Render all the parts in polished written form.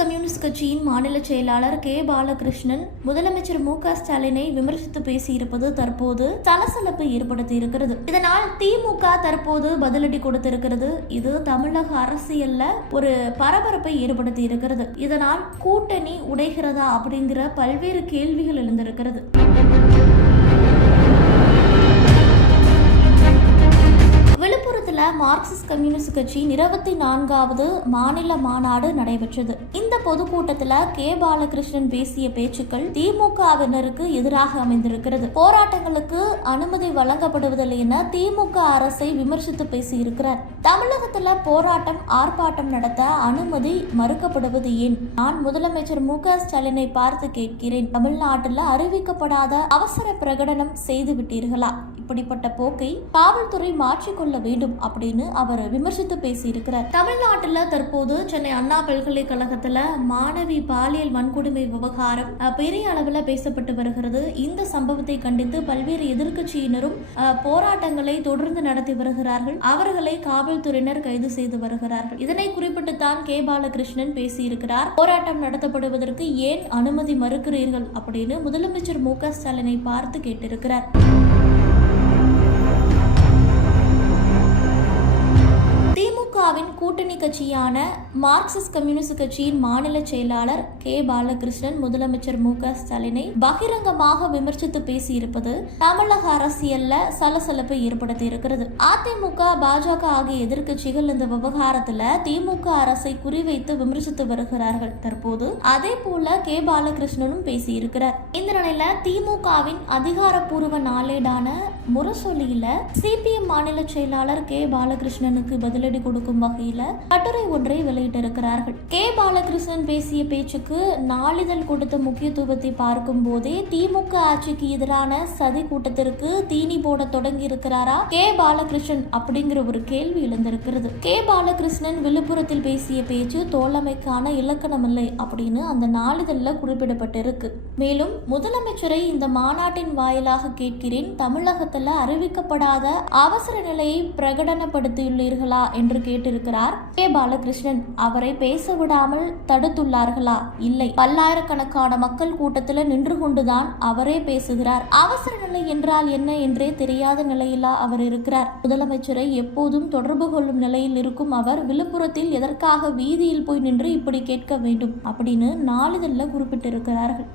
Communist கட்சியின் மாநில செயலாளர் கே பாலகிருஷ்ணன் முதலமைச்சர் மு.க.ஸ்டாலினை விமர்சித்து பேசியிருப்பது தற்போது சலசலப்பை ஏற்படுத்தி இருக்கிறது. இதனால் திமுக தற்போது பதிலடி கொடுத்திருக்கிறது. இது தமிழக அரசியல்ல ஒரு பரபரப்பை ஏற்படுத்தி இருக்கிறது. இதனால் கூட்டணி உடைகிறதா அப்படிங்கிற பல்வேறு கேள்விகள் எழுந்திருக்கிறது. விழுப்புரத்துல மார்க்சிஸ்ட் கம்யூனிஸ்ட் கட்சி 24வது மாநில மாநாடு நடைபெற்றது. இந்த பொதுக்கூட்டத்தில் கே பாலகிருஷ்ணன் பேசிய பேச்சுக்கள் திமுகவினருக்கு எதிராக அமைந்திருக்கிறது. போராட்டங்களுக்கு அனுமதி வழங்கப்படுவதில்லை என திமுக அரசை விமர்சித்து பேசியிருக்கிறார். தமிழகத்துல போராட்டம் ஆர்ப்பாட்டம் நடத்த அனுமதி மறுக்கப்படுவது ஏன்? நான் முதலமைச்சர் மு.க.ஸ்டாலினை பார்த்து கேட்கிறேன், தமிழ்நாட்டில் அறிவிக்கப்படாத அவசர பிரகடனம் செய்து விட்டீர்களா? இப்படிப்பட்ட போக்கை காவல்துறை மாற்றிக்கொள்ள வேண்டும் அப்படின்னு அவர் விமர்சித்து பேசியிருக்கிறார். தமிழ்நாட்டில் தற்போது சென்னை அண்ணா பல்கலைக்கழகத்துல மாணவி பாலியல் வன்கொடுமை விவகாரம் பெரிய அளவில் பேசப்பட்டு வருகிறது. இந்த சம்பவத்தை கண்டித்து பல்வேறு எதிர்க்கட்சியினரும் போராட்டங்களை தொடர்ந்து நடத்தி வருகிறார்கள். அவர்களை காவல்துறையினர் கைது செய்து வருகிறார்கள். இதனை குறிப்பிட்டுத்தான் கே பாலகிருஷ்ணன் பேசியிருக்கிறார். போராட்டம் நடத்தப்படுவதற்கு ஏன் அனுமதி மறுக்கிறீர்கள் அப்படின்னு முதலமைச்சர் மு.க.ஸ்டாலினை பார்த்து கேட்டிருக்கிறார். திமுகவின் கூட்டணி கட்சியான மார்க்சிஸ்ட் கம்யூனிஸ்ட் கட்சியின் மாநில செயலாளர் கே பாலகிருஷ்ணன் முதலமைச்சர் மு.க.ஸ்டாலினை பகிரங்கமாக விமர்சித்து பேசியிருப்பது தமிழக அரசியல்ல சலசலப்பை ஏற்படுத்தி இருக்கிறது. அதிமுக, பாஜக ஆகிய எதிர்க்கட்சிகள் இந்த விவகாரத்துல திமுக அரசை குறிவைத்து விமர்சித்து வருகிறார்கள். தற்போது அதே போல கே பாலகிருஷ்ணனும் பேசியிருக்கிறார். இந்த நிலையில திமுகவின் அதிகாரப்பூர்வ நாளேடான முரசொலியில சிபிஎம் மாநில செயலாளர் கே பாலகிருஷ்ணனுக்கு பதிலடி கொடுக்கும் வகையில கட்டுரை ஒன்றை வெளியிட்டிருக்கிறார்கள். கே பாலகிருஷ்ணன் பேசிய பேச்சுக்கு நாளிதழ் கொடுத்த முக்கியத்துவத்தை பார்க்கும் போதே திமுக ஆட்சிக்கு எதிரான சதி கூட்டத்திற்கு தீனி போட தொடங்கி இருக்கிறாரா கே பாலகிருஷ்ணன் அப்படிங்கிற ஒரு கேள்வி எழுந்திருக்கிறது. கே பாலகிருஷ்ணன் விழுப்புரத்தில் பேசிய பேச்சு தோழமைக்கான இலக்கணம் இல்லை அப்படின்னு அந்த நாளிதழ்ல குறிப்பிடப்பட்டிருக்கு. மேலும் முதலமைச்சரை இந்த மாநாட்டின் வாயிலாக கேட்கிறேன், தமிழகத்துல அறிவிக்கப்படாத அவசர நிலையை பிரகடனப்படுத்தியுள்ளீர்களா என்று கேட்டிருக்கிறார் கே பாலகிருஷ்ணன். அவரை பேச விடாமல் தடுத்துள்ளார்களா? இல்லை, பல்லாயிரக்கணக்கான மக்கள் கூட்டத்தில் நின்று கொண்டுதான் அவரே பேசுகிறார். அவசர நிலை என்றால் என்ன என்றே தெரியாத நிலையிலா அவர் இருக்கிறார். முதலமைச்சரை எப்போதும் தொடர்பு கொள்ளும் நிலையில் இருக்கும் அவர் விழுப்புரத்தில் எதற்காக வீதியில் போய் நின்று இப்படி கேட்க வேண்டும் அப்படின்னு நாளிதழ்ல குறிப்பிட்டிருக்கிறார்கள்.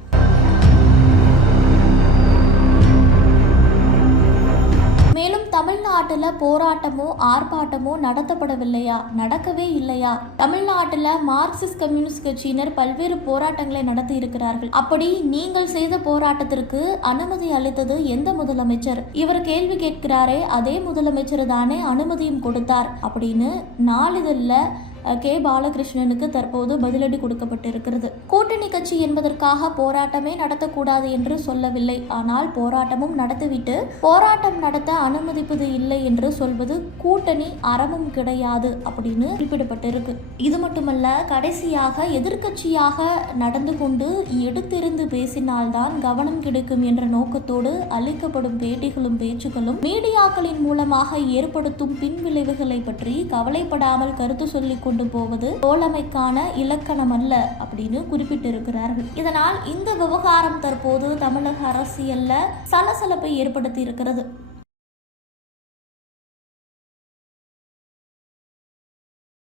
மேலும் தமிழ்நாட்டுல போராட்டமோ ஆர்ப்பாட்டமோ நடத்தப்படவில்லையா? நடக்கவே இல்லையா? தமிழ்நாட்டுல மார்க்சிஸ்ட் கம்யூனிஸ்ட் கட்சியினர் பல்வேறு போராட்டங்களை நடத்தி இருக்கிறார்கள். அப்படி நீங்கள் செய்த போராட்டத்திற்கு அனுமதி அளித்தது எந்த முதலமைச்சர்? இவர் கேள்வி கேட்கிறாரே, அதே முதலமைச்சர் தானே அனுமதியும் கொடுத்தார் அப்படின்னு நாளிதழ்ல கே பாலகிருஷ்ணனுக்கு தற்போது பதிலடி கொடுக்கப்பட்டிருக்கிறது. கூட்டணி கட்சி என்பதற்காக போராட்டமே நடத்தக்கூடாது என்று சொல்லவில்லை. ஆனால் போராட்டமும் நடத்திவிட்டு போராட்டம் நடத்த அனுமதிப்பது இல்லை என்று சொல்வது கூட்டணி அறமும் கிடையாது அப்படின்னு குறிப்பிடப்பட்டிருக்கு. இது மட்டுமல்ல, கடைசியாக எதிர்க்கட்சியாக நடந்து கொண்டு எடுத்திருந்து பேசினால்தான் கவனம் கிடைக்கும் என்ற நோக்கத்தோடு அளிக்கப்படும் பேட்டிகளும் பேச்சுக்களும் மீடியாக்களின் மூலமாக ஏற்படுத்தும் பின்விளைவுகளை பற்றி கவலைப்படாமல் கருத்து சொல்லிக் கொண்டு போவது தோழமைக்கான இலக்கணம் அல்ல அப்படின்னு குறிப்பிட்டிருக்கிறார்கள். இதனால் இந்த விவகாரம் தற்போது தமிழக அரசியல்ல சலசலப்பை ஏற்படுத்தி இருக்கிறது.